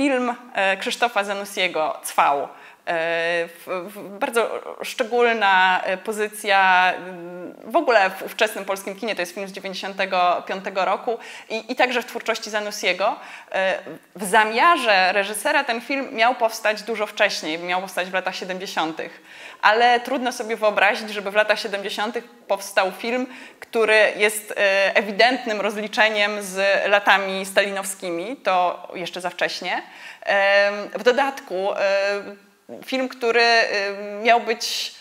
film Krzysztofa Zanussiego „Cwał”. Bardzo szczególna pozycja w ogóle w ówczesnym polskim kinie, to jest film z 1995 roku i także w twórczości Zanussiego. W zamiarze reżysera ten film miał powstać dużo wcześniej, miał powstać w latach 70., ale trudno sobie wyobrazić, żeby w latach 70. powstał film, który jest ewidentnym rozliczeniem z latami stalinowskimi, to jeszcze za wcześnie. W dodatku film, który miał być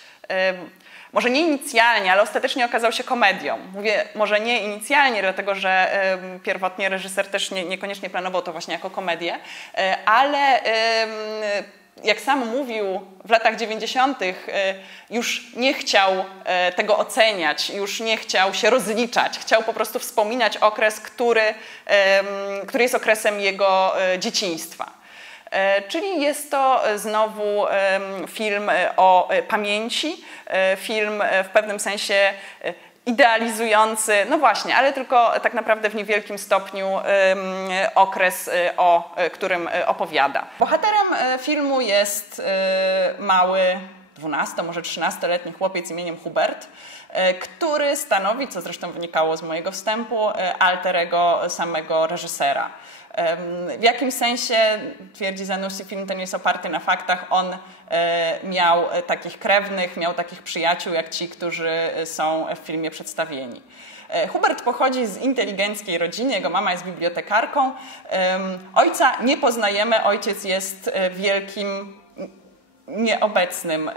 może nie inicjalnie, ale ostatecznie okazał się komedią. Mówię może nie inicjalnie, dlatego że pierwotnie reżyser też niekoniecznie planował to właśnie jako komedię, ale jak sam mówił, w latach 90. już nie chciał tego oceniać, już nie chciał się rozliczać. Chciał po prostu wspominać okres, który jest okresem jego dzieciństwa. Czyli jest to znowu film o pamięci, film w pewnym sensie idealizujący, no właśnie, ale tylko tak naprawdę w niewielkim stopniu okres, o którym opowiada. Bohaterem filmu jest mały 12, może 13-letni chłopiec imieniem Hubert, który stanowi, co zresztą wynikało z mojego wstępu, alter ego samego reżysera. W jakimś sensie, twierdzi Zanussi, film ten jest oparty na faktach. On miał takich krewnych, miał takich przyjaciół jak ci, którzy są w filmie przedstawieni. Hubert pochodzi z inteligenckiej rodziny, jego mama jest bibliotekarką. Ojca nie poznajemy, ojciec jest wielkim nieobecnym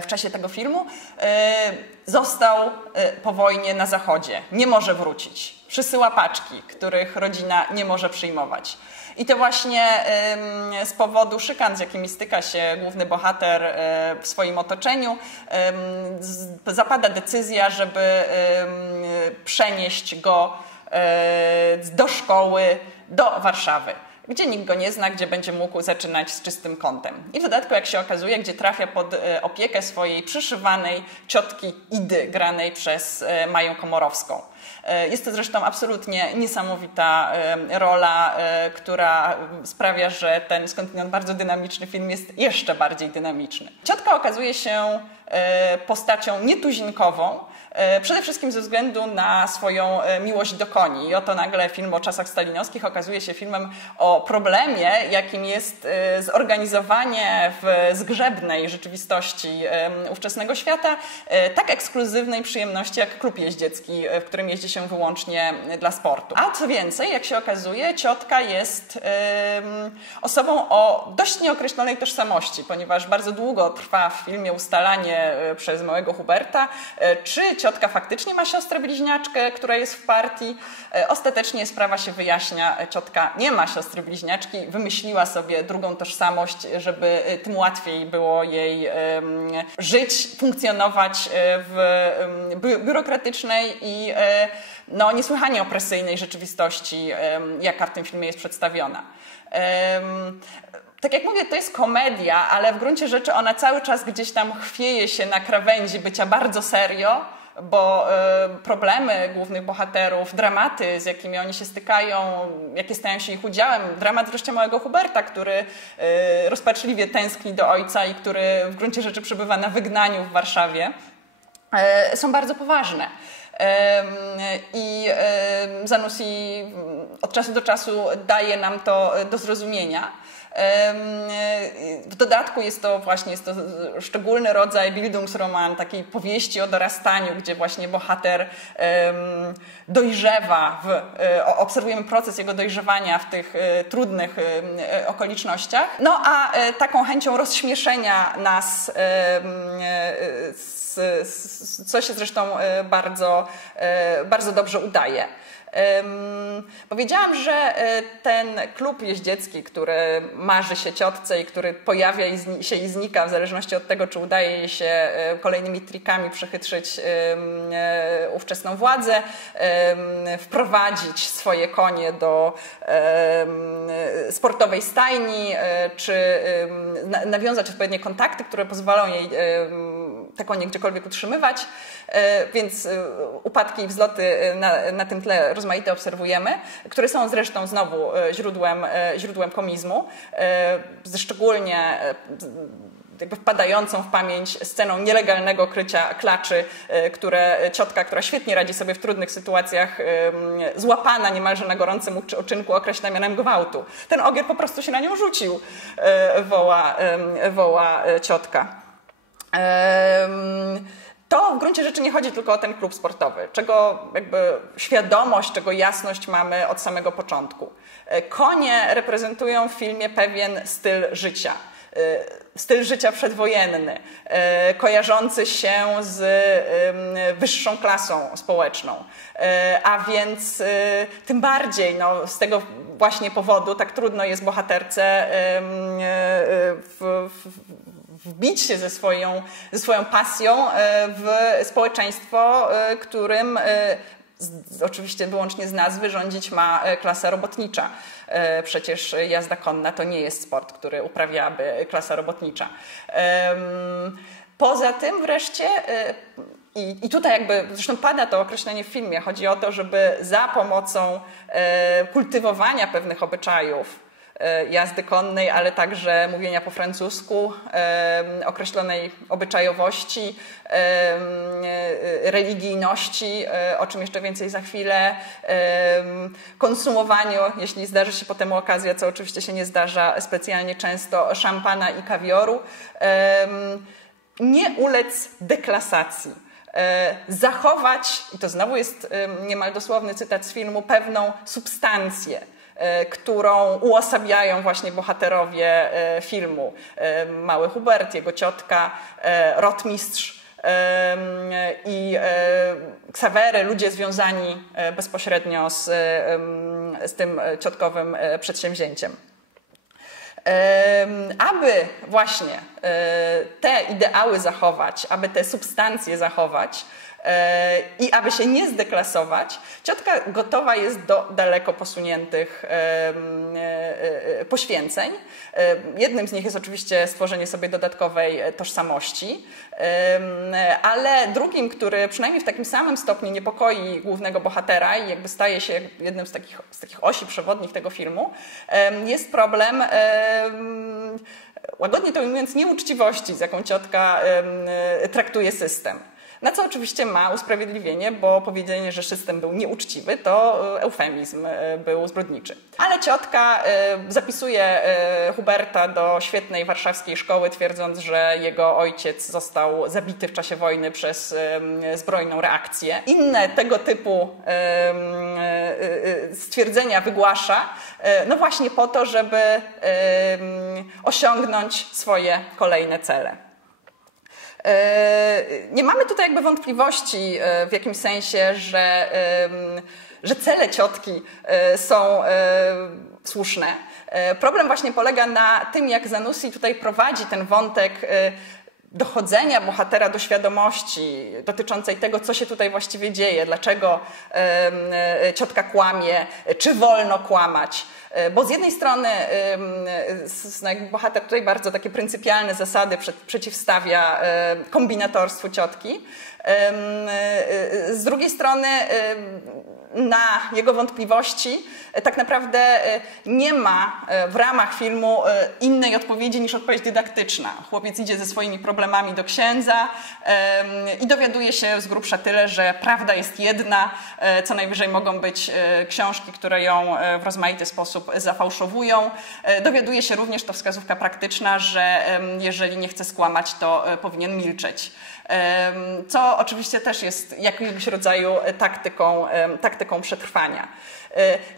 w czasie tego filmu. Został po wojnie na zachodzie, nie może wrócić. Przysyła paczki, których rodzina nie może przyjmować. I to właśnie z powodu szykan, z jakimi styka się główny bohater w swoim otoczeniu, zapada decyzja, żeby przenieść go do szkoły, do Warszawy, gdzie nikt go nie zna, gdzie będzie mógł zaczynać z czystym kątem. I w dodatku, jak się okazuje, gdzie trafia pod opiekę swojej przyszywanej ciotki Idy, granej przez Maję Komorowską. Jest to zresztą absolutnie niesamowita rola, która sprawia, że ten skądinąd bardzo dynamiczny film jest jeszcze bardziej dynamiczny. Ciotka okazuje się postacią nietuzinkową, przede wszystkim ze względu na swoją miłość do koni. I oto nagle film o czasach stalinowskich okazuje się filmem o problemie, jakim jest zorganizowanie w zgrzebnej rzeczywistości ówczesnego świata tak ekskluzywnej przyjemności jak klub jeździecki, w którym jeździ się wyłącznie dla sportu. A co więcej, jak się okazuje, ciotka jest osobą o dość nieokreślonej tożsamości, ponieważ bardzo długo trwa w filmie ustalanie przez małego Huberta, czy ciotka faktycznie ma siostrę bliźniaczkę, która jest w partii. Ostatecznie sprawa się wyjaśnia. Ciotka nie ma siostry bliźniaczki, wymyśliła sobie drugą tożsamość, żeby tym łatwiej było jej żyć, funkcjonować w biurokratycznej i no, niesłychanie opresyjnej rzeczywistości, jaka w tym filmie jest przedstawiona. Tak jak mówię, to jest komedia, ale w gruncie rzeczy ona cały czas gdzieś tam chwieje się na krawędzi bycia bardzo serio, bo problemy głównych bohaterów, dramaty, z jakimi oni się stykają, jakie stają się ich udziałem, dramat wreszcie małego Huberta, który rozpaczliwie tęskni do ojca i który w gruncie rzeczy przebywa na wygnaniu w Warszawie, są bardzo poważne. I Zanussi od czasu do czasu daje nam to do zrozumienia. W dodatku jest to szczególny rodzaj Bildungsroman, takiej powieści o dorastaniu, gdzie właśnie bohater dojrzewa, obserwujemy proces jego dojrzewania w tych trudnych okolicznościach. No a taką chęcią rozśmieszenia nas, co się zresztą bardzo dobrze udaje. Powiedziałam, że ten klub jeździecki, który marzy się ciotce i który pojawia się i znika w zależności od tego, czy udaje jej się kolejnymi trikami przechytrzyć ówczesną władzę, wprowadzić swoje konie do sportowej stajni, czy nawiązać odpowiednie kontakty, które pozwolą jej te konie gdziekolwiek utrzymywać, więc upadki i wzloty na tym tle rozmaite obserwujemy, które są zresztą znowu źródłem komizmu, ze szczególnie jakby wpadającą w pamięć sceną nielegalnego krycia klaczy, które ciotka, która świetnie radzi sobie w trudnych sytuacjach, złapana niemalże na gorącym uczynku, określa mianem gwałtu. Ten ogier po prostu się na nią rzucił, woła ciotka. To w gruncie rzeczy nie chodzi tylko o ten klub sportowy, czego jakby świadomość, czego jasność mamy od samego początku. Konie reprezentują w filmie pewien styl życia przedwojenny, kojarzący się z wyższą klasą społeczną. A więc tym bardziej z tego właśnie powodu tak trudno jest bohaterce wbić się ze swoją pasją w społeczeństwo, którym oczywiście wyłącznie z nazwy rządzić ma klasa robotnicza. Przecież jazda konna to nie jest sport, który uprawiałaby klasa robotnicza. Poza tym wreszcie, i tutaj jakby zresztą pada to określenie w filmie, chodzi o to, żeby za pomocą kultywowania pewnych obyczajów, jazdy konnej, ale także mówienia po francusku, określonej obyczajowości, religijności, o czym jeszcze więcej za chwilę, konsumowaniu, jeśli zdarzy się potem okazja, co oczywiście się nie zdarza specjalnie często, szampana i kawioru, nie ulec deklasacji. Zachować, i to znowu jest niemal dosłowny cytat z filmu, pewną substancję, którą uosabiają właśnie bohaterowie filmu. Mały Hubert, jego ciotka, rotmistrz i Ksawery, ludzie związani bezpośrednio z tym ciotkowym przedsięwzięciem. Aby właśnie te ideały zachować, aby te substancje zachować, i aby się nie zdeklasować, ciotka gotowa jest do daleko posuniętych poświęceń. Jednym z nich jest oczywiście stworzenie sobie dodatkowej tożsamości, ale drugim, który przynajmniej w takim samym stopniu niepokoi głównego bohatera i jakby staje się jednym z takich osi przewodnich tego filmu, jest problem, łagodnie to ujmując, nieuczciwości, z jaką ciotka traktuje system. Na co oczywiście ma usprawiedliwienie, bo powiedzenie, że system był nieuczciwy, to eufemizm, był zbrodniczy. Ale ciotka zapisuje Huberta do świetnej warszawskiej szkoły, twierdząc, że jego ojciec został zabity w czasie wojny przez zbrojną reakcję. Inne tego typu stwierdzenia wygłasza, no właśnie po to, żeby osiągnąć swoje kolejne cele. Nie mamy tutaj jakby wątpliwości w jakimś sensie, że cele ciotki są słuszne. Problem właśnie polega na tym, jak Zanussi tutaj prowadzi ten wątek dochodzenia bohatera do świadomości dotyczącej tego, co się tutaj właściwie dzieje, dlaczego ciotka kłamie, czy wolno kłamać. Bo z jednej strony bohater tutaj bardzo takie pryncypialne zasady przeciwstawia kombinatorstwu ciotki. Z drugiej strony na jego wątpliwości tak naprawdę nie ma w ramach filmu innej odpowiedzi niż odpowiedź dydaktyczna. Chłopiec idzie ze swoimi problemami do księdza i dowiaduje się z grubsza tyle, że prawda jest jedna, co najwyżej mogą być książki, które ją w rozmaity sposób zafałszowują. Dowiaduje się również, to wskazówka praktyczna, że jeżeli nie chce skłamać, to powinien milczeć. Co oczywiście też jest jakiegoś rodzaju taktyką przetrwania.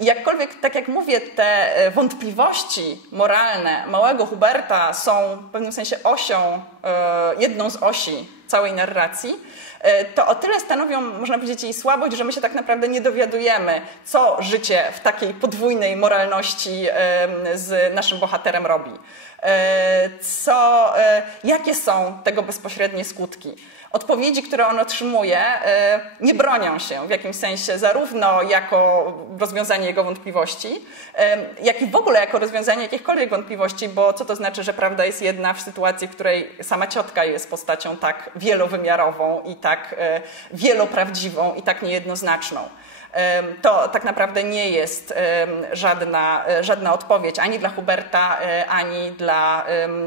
Jakkolwiek, tak jak mówię, te wątpliwości moralne małego Huberta są w pewnym sensie jedną z osi całej narracji, to o tyle stanowią, można powiedzieć, jej słabość, że my się tak naprawdę nie dowiadujemy, co życie w takiej podwójnej moralności z naszym bohaterem robi. Jakie są tego bezpośrednie skutki. odpowiedzi, które on otrzymuje, nie bronią się w jakimś sensie zarówno jako rozwiązanie jego wątpliwości, jak i w ogóle jako rozwiązanie jakichkolwiek wątpliwości, bo co to znaczy, że prawda jest jedna w sytuacji, w której sama ciotka jest postacią tak wielowymiarową i tak wieloprawdziwą i tak niejednoznaczną. To tak naprawdę nie jest żadna odpowiedź ani dla Huberta, ani dla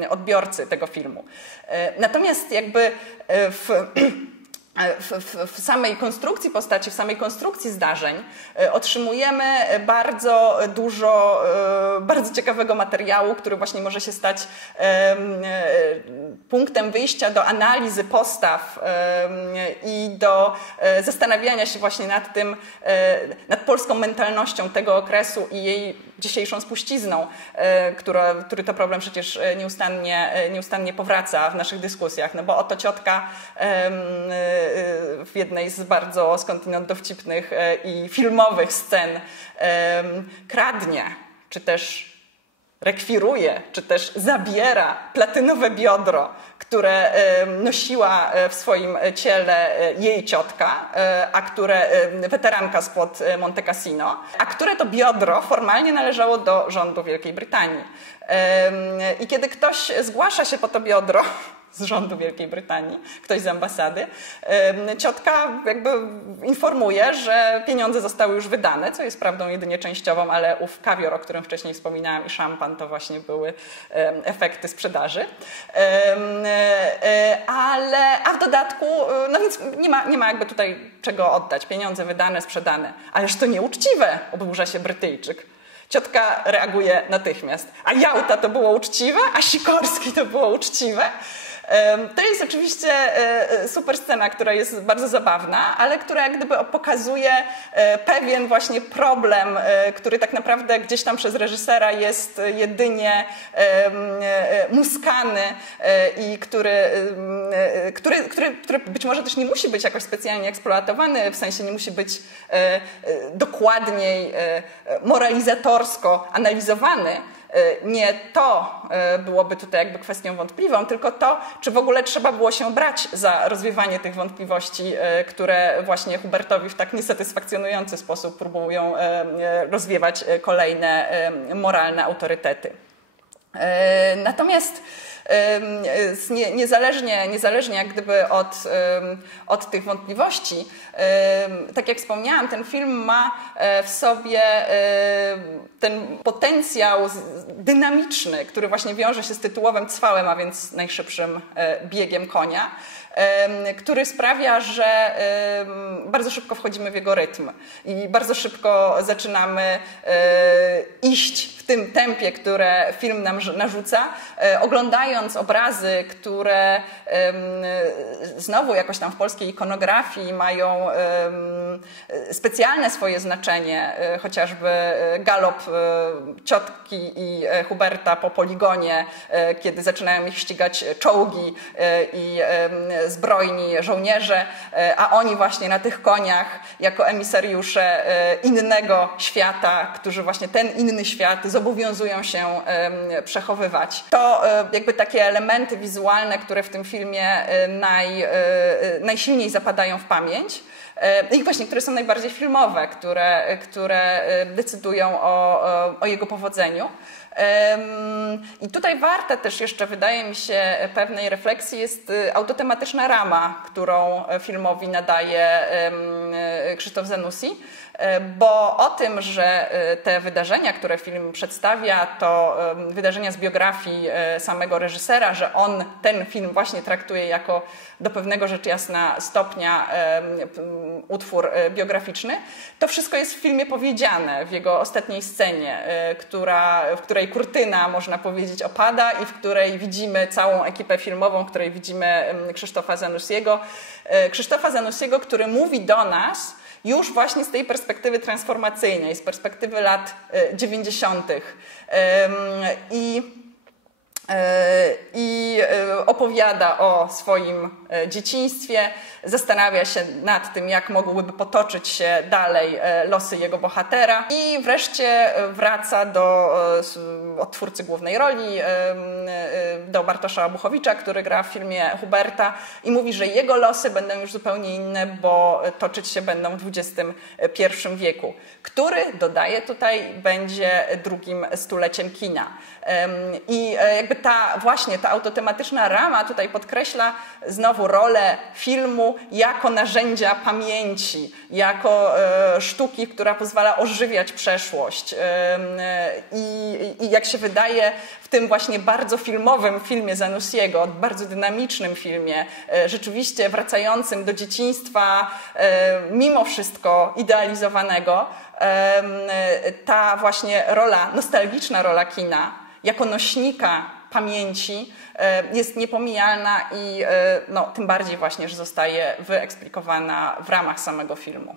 odbiorcy tego filmu. Natomiast jakby w samej konstrukcji postaci, w samej konstrukcji zdarzeń otrzymujemy bardzo dużo bardzo ciekawego materiału, który właśnie może się stać punktem wyjścia do analizy postaw i do zastanawiania się właśnie nad tym, nad polską mentalnością tego okresu i jej dzisiejszą spuścizną, który to problem przecież nieustannie powraca w naszych dyskusjach, no bo oto ciotka w jednej z bardzo skądinąd dowcipnych i filmowych scen kradnie, czy też rekwiruje, czy też zabiera platynowe biodro, które nosiła w swoim ciele jej ciotka, weteranka spod Monte Cassino, a które to biodro formalnie należało do rządu Wielkiej Brytanii. I kiedy ktoś zgłasza się po to biodro z rządu Wielkiej Brytanii, ktoś z ambasady, ciotka jakby informuje, że pieniądze zostały już wydane, co jest prawdą jedynie częściową, ale ów kawior, o którym wcześniej wspominałam, i szampan to właśnie były efekty sprzedaży. A w dodatku, no więc nie ma jakby tutaj czego oddać, pieniądze wydane, sprzedane. Ależ to nieuczciwe, oburza się Brytyjczyk. Ciotka reaguje natychmiast. A Jałta to było uczciwe? A Sikorski to było uczciwe? To jest oczywiście super scena, która jest bardzo zabawna, ale która jak gdyby pokazuje pewien właśnie problem, który tak naprawdę gdzieś tam przez reżysera jest jedynie muskany i który być może też nie musi być jakoś specjalnie eksploatowany, w sensie nie musi być dokładniej moralizatorsko analizowany. Nie to byłoby tutaj jakby kwestią wątpliwą, tylko to, czy w ogóle trzeba było się brać za rozwiewanie tych wątpliwości, które właśnie Hubertowi w tak niesatysfakcjonujący sposób próbują rozwiewać kolejne moralne autorytety. Natomiast niezależnie jak gdyby od tych wątpliwości, tak jak wspomniałam, ten film ma w sobie ten potencjał dynamiczny, który właśnie wiąże się z tytułowym cwałem, a więc najszybszym biegiem konia, który sprawia, że bardzo szybko wchodzimy w jego rytm i bardzo szybko zaczynamy iść w tym tempie, które film nam narzuca, oglądając obrazy, które znowu jakoś tam w polskiej ikonografii mają specjalne swoje znaczenie, chociażby galop ciotki i Huberta po poligonie, kiedy zaczynają ich ścigać czołgi i zbrojni żołnierze, a oni właśnie na tych koniach jako emisariusze innego świata, którzy właśnie ten inny świat zobowiązują się przechowywać. To jakby takie elementy wizualne, które w tym filmie najsilniej zapadają w pamięć i właśnie, które są najbardziej filmowe, które decydują o jego powodzeniu. I tutaj warta też jeszcze, wydaje mi się, pewnej refleksji jest autotematyczna rama, którą filmowi nadaje Krzysztof Zanussi, bo o tym, że te wydarzenia, które film przedstawia, to wydarzenia z biografii samego reżysera, że on ten film właśnie traktuje jako do pewnego rzecz jasna stopnia utwór biograficzny, to wszystko jest w filmie powiedziane, w jego ostatniej scenie, w której kurtyna, można powiedzieć, opada i w której widzimy całą ekipę filmową, w której widzimy Krzysztofa Zanussiego, który mówi do nas już właśnie z tej perspektywy transformacyjnej, z perspektywy lat 90. I opowiada o swoim dzieciństwie, zastanawia się nad tym, jak mogłyby potoczyć się dalej losy jego bohatera i wreszcie wraca od twórcy głównej roli, do Bartosza Obuchowicza, który gra w filmie Huberta i mówi, że jego losy będą już zupełnie inne, bo toczyć się będą w XXI wieku, który, dodaje tutaj, będzie drugim stuleciem kina. I jakby ta autotematyczna rama tutaj podkreśla znowu rolę filmu jako narzędzia pamięci, jako sztuki, która pozwala ożywiać przeszłość. I jak się wydaje, w tym właśnie bardzo filmowym filmie Zanussiego, bardzo dynamicznym filmie, rzeczywiście wracającym do dzieciństwa, mimo wszystko idealizowanego, ta właśnie nostalgiczna rola kina jako nośnika pamięci jest niepomijalna i tym bardziej właśnie, że zostaje wyeksplikowana w ramach samego filmu.